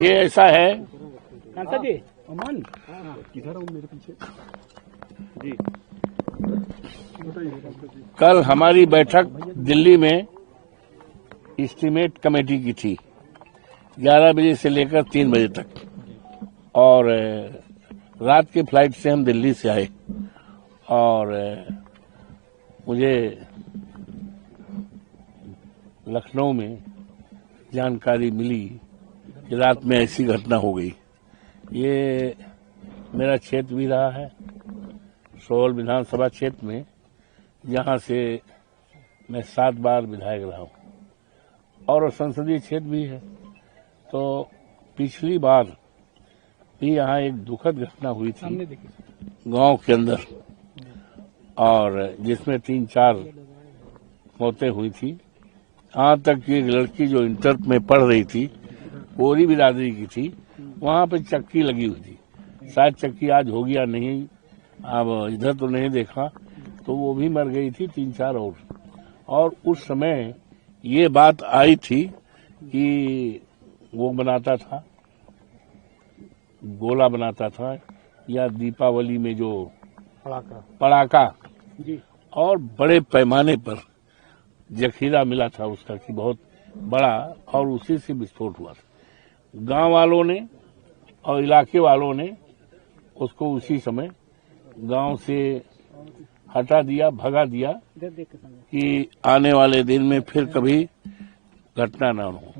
ये ऐसा है कांता जी, अमन किधर हूँ मेरे पीछे जी। कल हमारी बैठक दिल्ली में एस्टीमेट कमेटी की थी 11 बजे से लेकर 3 बजे तक, और रात की फ्लाइट से हम दिल्ली से आए और मुझे लखनऊ में जानकारी मिली कि रात में ऐसी घटना हो गई। ये मेरा क्षेत्र भी रहा है, सोहल विधानसभा क्षेत्र में, जहां से मैं 7 बार विधायक रहा हूं, और संसदीय क्षेत्र भी है। तो पिछली बार भी यहाँ एक दुखद घटना हुई थी गांव के अंदर, और जिसमें 3-4 मौतें हुई थी। यहाँ तक कि एक लड़की जो इंटर में पढ़ रही थी, कोरी बिरादरी की थी, वहां पे चक्की लगी हुई थी। शायद चक्की आज होगी या नहीं, अब इधर तो नहीं देखा, तो वो भी मर गई थी, 3-4 और उस समय ये बात आई थी कि वो बनाता था, गोला बनाता था, या दीपावली में जो पड़ाका जी, और बड़े पैमाने पर जखीरा मिला था उसका कि बहुत बड़ा, और उसी से विस्फोट हुआ था। गांव वालों ने और इलाके वालों ने उसको उसी समय गांव से हटा दिया, भगा दिया कि आने वाले दिन में फिर कभी घटना न हो,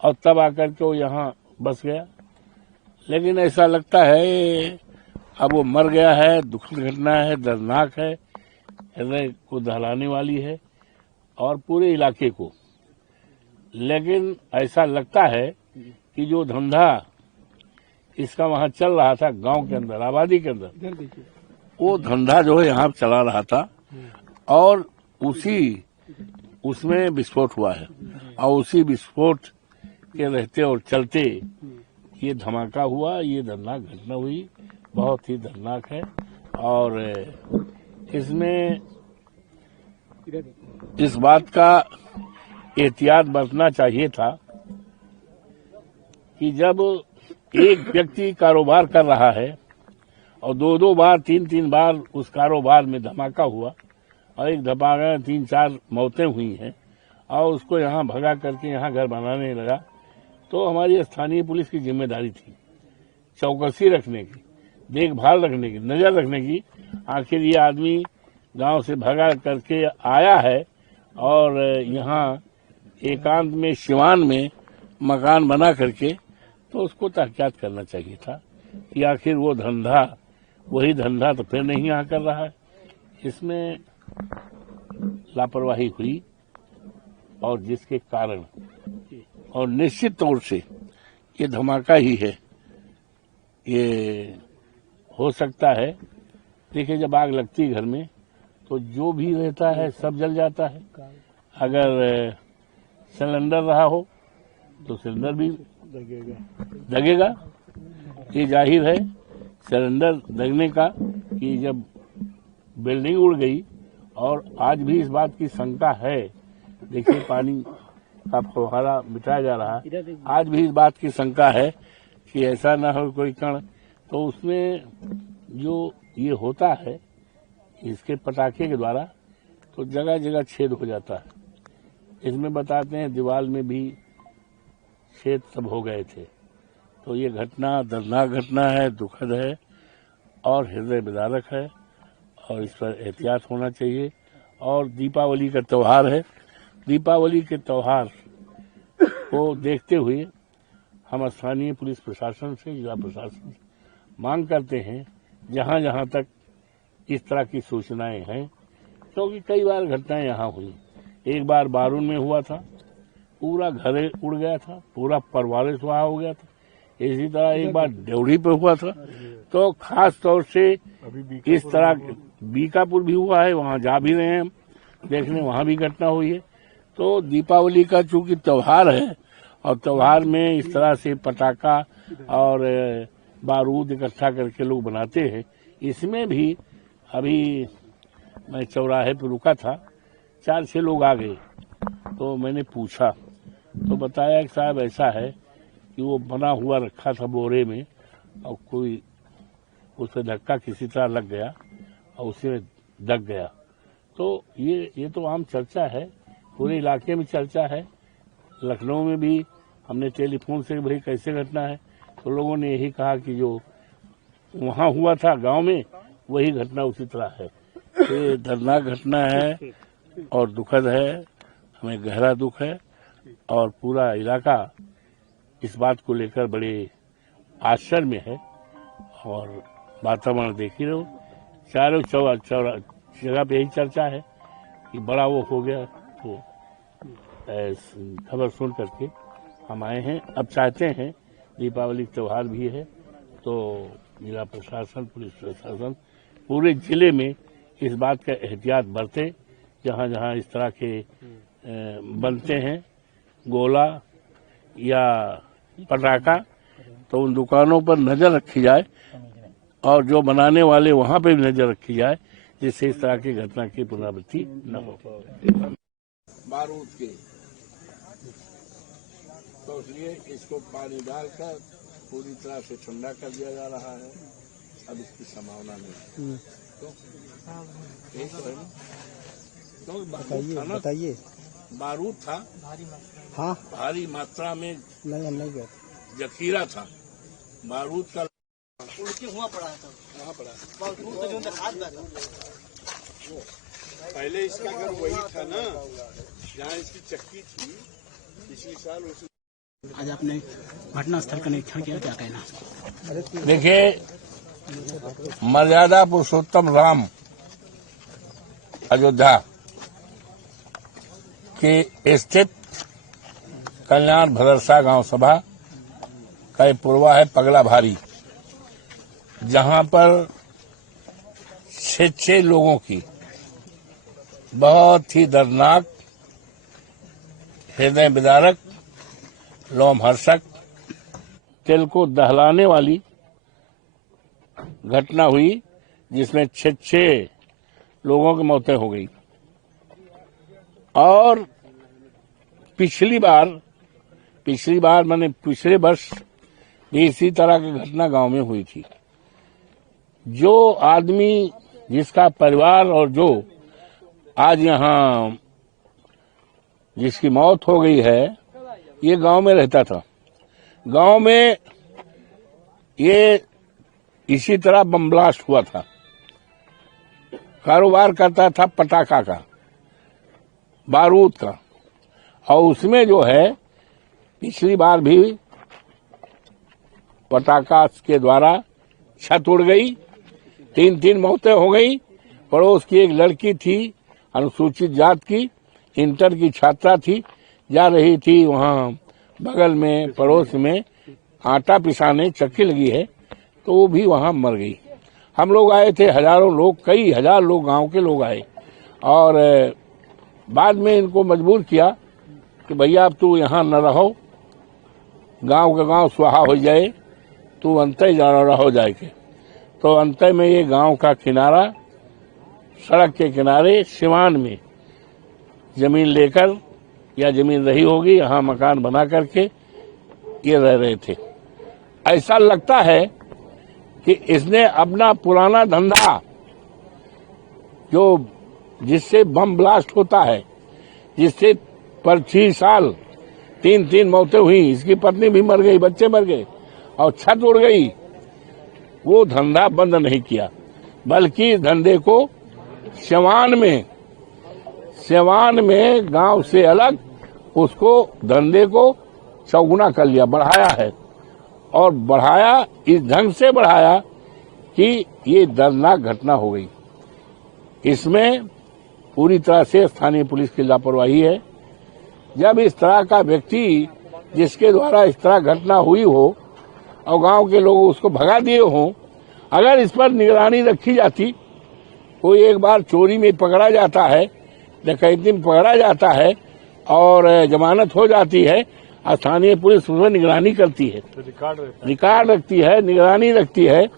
और तब आकर के वो यहाँ बस गया। लेकिन ऐसा लगता है अब वो मर गया है, दुखद घटना है, दर्दनाक है, हृदय को दहलाने वाली है और पूरे इलाके को। लेकिन ऐसा लगता है कि जो धंधा इसका वहां चल रहा था गांव के अंदर, आबादी के अंदर, वो धंधा जो है यहाँ चला रहा था, और उसमें विस्फोट हुआ है, और उसी विस्फोट के रहते और चलते ये धमाका हुआ, ये दर्दनाक घटना हुई, बहुत ही दर्दनाक है। और इसमें इस बात का एहतियात बरतना चाहिए था कि जब एक व्यक्ति कारोबार कर रहा है और 2-2 बार, 3-3 बार उस कारोबार में धमाका हुआ, और एक धमाका 3-4 मौतें हुई हैं, और उसको यहाँ भगा करके यहाँ घर बनाने लगा, तो हमारी स्थानीय पुलिस की जिम्मेदारी थी चौकसी रखने की, देखभाल रखने की, नजर रखने की। आखिर ये आदमी गांव से भगा करके आया है और यहाँ एकांत में, सिवान में मकान बना करके, तो उसको तहकीकात करना चाहिए था कि आखिर वो धंधा, वही धंधा तो फिर नहीं यहाँ कर रहा है। इसमें लापरवाही हुई, और जिसके कारण, और निश्चित तौर से ये धमाका ही है, ये हो सकता है। देखिए, जब आग लगती है घर में तो जो भी रहता है सब जल जाता है। अगर सिलेंडर रहा हो तो सिलेंडर भी दगेगा। ये जाहिर है सिलेंडर दगने का कि जब बिल्डिंग उड़ गई, और आज भी इस बात की शंका है, देखिए पानी का फव्वारा मिटाया जा रहा है, आज भी इस बात की शंका है कि ऐसा ना हो कोई कण, तो उसमें जो ये होता है इसके पटाखे के द्वारा, तो जगह जगह छेद हो जाता है। इसमें बताते हैं दीवार में भी छेद सब हो गए थे। तो ये घटना दर्दनाक घटना है, दुखद है और हृदय विदारक है, और इस पर एहतियात होना चाहिए। और दीपावली का त्यौहार है, दीपावली के त्यौहार को देखते हुए हम स्थानीय पुलिस प्रशासन से, जिला प्रशासन से मांग करते हैं, जहां जहां तक इस तरह की सूचनाएं हैं, क्योंकि कई बार घटनाएं यहाँ हुई। एक बार बारून में हुआ था, पूरा घर उड़ गया था, पूरा परिवार स्वाहा हो गया था। इसी तरह एक बार ड्योढ़ी पे हुआ था। तो खास तौर से इस तरह बीकापुर भी हुआ है, वहां जा भी रहे हैं हम देखने, वहां भी घटना हुई है। तो दीपावली का चूंकि त्योहार है, और त्योहार में इस तरह से पटाखा और बारूद इकट्ठा करके लोग बनाते हैं, इसमें भी अभी मैं चौराहे पर रुका था, 4-6 लोग आ गए, तो मैंने पूछा, तो बताया कि साहब ऐसा है कि वो बना हुआ रखा था बोरे में और कोई उस पर धक्का किसी तरह लग गया और उसी में दब गया। तो ये तो आम चर्चा है, पूरे इलाके में चर्चा है। लखनऊ में भी हमने टेलीफोन से भाई कैसे घटना है, तो लोगों ने यही कहा कि जो वहाँ हुआ था गांव में वही घटना उसी तरह है। ये दर्दनाक घटना है और दुखद है, हमें गहरा दुख है और पूरा इलाका इस बात को लेकर बड़े आश्चर्य में है। और वातावरण देख ही रहो, चारों जगह पे यही चर्चा है कि बड़ा वो हो गया। तो खबर सुन करके हम आए हैं। अब चाहते हैं, दीपावली त्योहार भी है, तो जिला प्रशासन, पुलिस प्रशासन पूरे जिले में इस बात का एहतियात बरते। जहाँ जहाँ इस तरह के बनते हैं गोला या पटाखा, तो उन दुकानों पर नजर रखी जाए और जो बनाने वाले वहाँ पे भी नजर रखी जाए, जिससे इस तरह की घटना की पुनरावृत्ति न हो। बारूद के तो इसलिए इसको पानी डालकर पूरी तरह से ठंडा कर दिया जा रहा है। अब इसकी संभावना नहीं। तो यही तो है ना। तो बताइए। बारूद था, हाँ, भारी मात्रा में नहीं गया, जखीरा था बारूद का। उल्टी हुआ पड़ा था, वहाँ पड़ा पहले इसका घर वही था ना जहाँ इसकी चक्की थी पिछले साल। आज आपने घटना स्थल का निरीक्षण किया, क्या कहना? देखिए, मर्यादा पुरुषोत्तम राम अयोध्या के स्थित कल्याण भदरसा गांव सभा का पूर्वा है पगला भारी, जहां पर 6 लोगों की बहुत ही दर्दनाक, हृदय विदारक, लोमहर्षक, दिल को दहलाने वाली घटना हुई, जिसमें 6 लोगों की मौतें हो गई। और पिछली बार मैंने पिछले वर्ष भी इसी तरह की घटना गांव में हुई थी। जो आदमी, जिसका परिवार और जो आज यहाँ जिसकी मौत हो गई है, ये गांव में रहता था। गांव में ये इसी तरह बम ब्लास्ट हुआ था। कारोबार करता था पटाखा का, बारूद का, और उसमें जो है पिछली बार भी पटाखा के द्वारा छत उड़ गई, 3 मौतें हो गई। पड़ोस की एक लड़की थी, अनुसूचित जात की, इंटर की छात्रा थी, जा रही थी वहाँ बगल में पड़ोस में आटा पिसाने, चक्की लगी है, तो वो भी वहाँ मर गई। हम लोग आए थे, हजारों लोग, कई हजार लोग, गांव के लोग आए, और बाद में इनको मजबूर किया कि भैया अब तू यहाँ न रहो, गांव का गांव स्वाहा हो जाए, तू अंतः जा रहो जाके। तो अंतः में ये गांव का किनारा, सड़क के किनारे सिवान में जमीन लेकर, या जमीन रही होगी, यहाँ मकान बना करके ये रह रहे थे। ऐसा लगता है कि इसने अपना पुराना धंधा, जो जिससे बम ब्लास्ट होता है, जिससे पर 6 साल 3 मौतें हुई, इसकी पत्नी भी मर गई, बच्चे मर गए और छत उड़ गई, वो धंधा बंद नहीं किया, बल्कि इस धंधे को सिवान में गांव से अलग उसको धंधे को चौगुना कर लिया, बढ़ाया है। और बढ़ाया, इस ढंग से बढ़ाया कि ये दर्दनाक घटना हो गई। इसमें पूरी तरह से स्थानीय पुलिस की लापरवाही है। जब इस तरह का व्यक्ति, जिसके द्वारा इस तरह घटना हुई हो और गांव के लोग उसको भगा दिए हों, अगर इस पर निगरानी रखी जाती, कोई एक बार चोरी में पकड़ा जाता है, डकैती में पकड़ा जाता है और जमानत हो जाती है, स्थानीय पुलिस उसमें निगरानी करती है, रिकॉर्ड रखती है, निगरानी रखती है,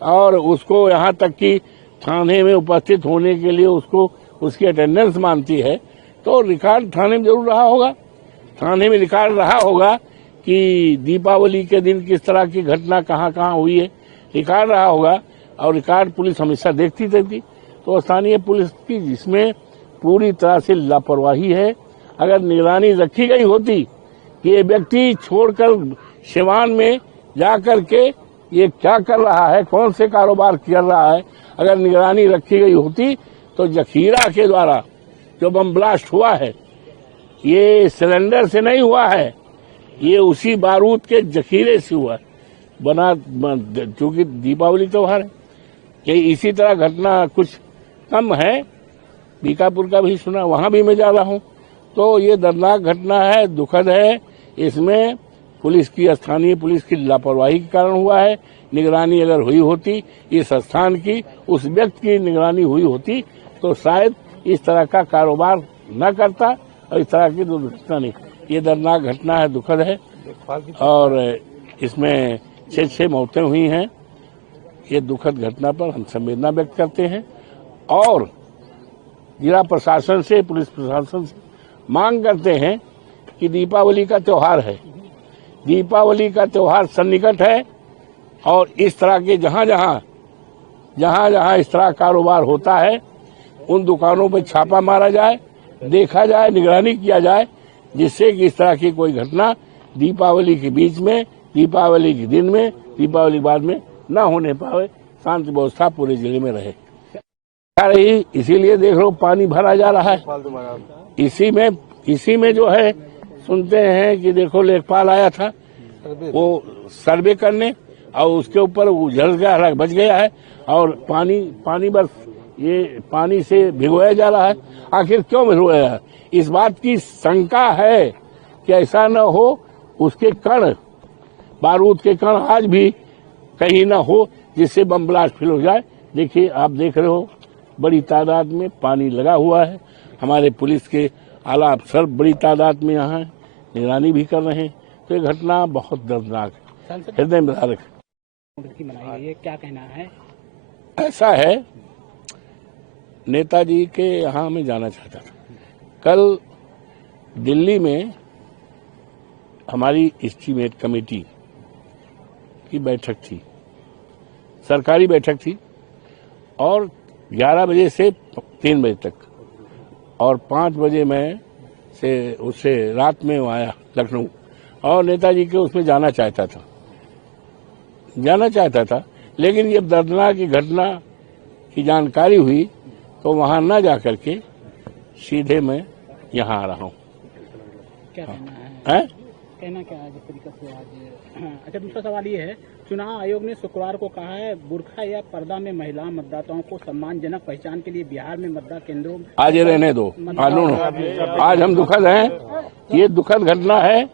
और उसको यहाँ तक कि थाने में उपस्थित होने के लिए उसको उसकी अटेंडेंस मानती है। तो रिकॉर्ड थाने में जरूर रहा होगा, थाने में रिकॉर्ड रहा होगा कि दीपावली के दिन किस तरह की घटना कहाँ कहाँ हुई है, रिकॉर्ड रहा होगा और रिकॉर्ड पुलिस हमेशा देखती रहती। तो स्थानीय पुलिस की जिसमें पूरी तरह से लापरवाही है। अगर निगरानी रखी गई होती कि ये व्यक्ति छोड़कर सिवान में जाकर के ये क्या कर रहा है, कौन से कारोबार कर रहा है, अगर निगरानी रखी गई होती तो जखीरा के द्वारा जो बम ब्लास्ट हुआ है ये सिलेंडर से नहीं हुआ है, ये उसी बारूद के जखीरे से हुआ है। चूंकि दीपावली त्योहार है, ये इसी तरह घटना कुछ कम है। बीकापुर का भी सुना, वहां भी मैं जा रहा हूं। तो ये दर्दनाक घटना है, दुखद है। इसमें पुलिस की, स्थानीय पुलिस की लापरवाही के कारण हुआ है। निगरानी अगर हुई होती, इस स्थान की, उस व्यक्ति की निगरानी हुई होती तो शायद इस तरह का कारोबार न करता और इस तरह की दुर्घटना नहीं। ये दर्दनाक घटना है, दुखद है और इसमें 6 मौतें हुई हैं। ये दुखद घटना पर हम संवेदना व्यक्त करते हैं और जिला प्रशासन से, पुलिस प्रशासन से मांग करते हैं कि दीपावली का त्योहार है, दीपावली का त्योहार सन्निकट है और इस तरह के जहां जहां इस तरह कारोबार होता है उन दुकानों पर छापा मारा जाए, देखा जाए, निगरानी किया जाए, जिससे कि इस तरह की कोई घटना दीपावली के बीच में, दीपावली के दिन में, दीपावली बाद में न होने पाए, शांति व्यवस्था पूरे जिले में रहे। रही इसीलिए देख लो पानी भरा जा रहा है। इसी में जो है सुनते हैं कि देखो लेखपाल आया था वो सर्वे करने और उसके ऊपर जल गया, बच गया है और पानी बस ये पानी से भिगोया जा रहा है। आखिर क्यों भिगोया है? इस बात की शंका है कि ऐसा न हो उसके कण, बारूद के कण आज भी कहीं न हो जिससे बम ब्लास्ट फिर हो जाए। देखिए, आप देख रहे हो बड़ी तादाद में पानी लगा हुआ है। हमारे पुलिस के आला अफसर बड़ी तादाद में यहाँ निगरानी भी कर रहे हैं। तो ये घटना बहुत दर्दनाक है, हृदय विदारक है। ये क्या कहना है? ऐसा है, नेताजी के यहाँ मैं जाना चाहता था। कल दिल्ली में हमारी एस्टीमेट कमेटी की बैठक थी, सरकारी बैठक थी और 11 बजे से 3 बजे तक और 5 बजे मैं से उससे रात में आया लखनऊ और नेताजी के उसमें जाना चाहता था, लेकिन ये दर्दनाक की घटना की जानकारी हुई तो वहां न जाकर के सीधे मैं यहाँ आ रहा हूँ। क्या कहना है? कहना क्या है जिस तरीके से आज? अच्छा, दूसरा सवाल ये है, चुनाव आयोग ने शुक्रवार को कहा है बुर्का या पर्दा में महिला मतदाताओं को सम्मानजनक पहचान के लिए बिहार में मतदान केंद्रों आज रहने दो, आज हम दुखद हैं, ये दुखद घटना है।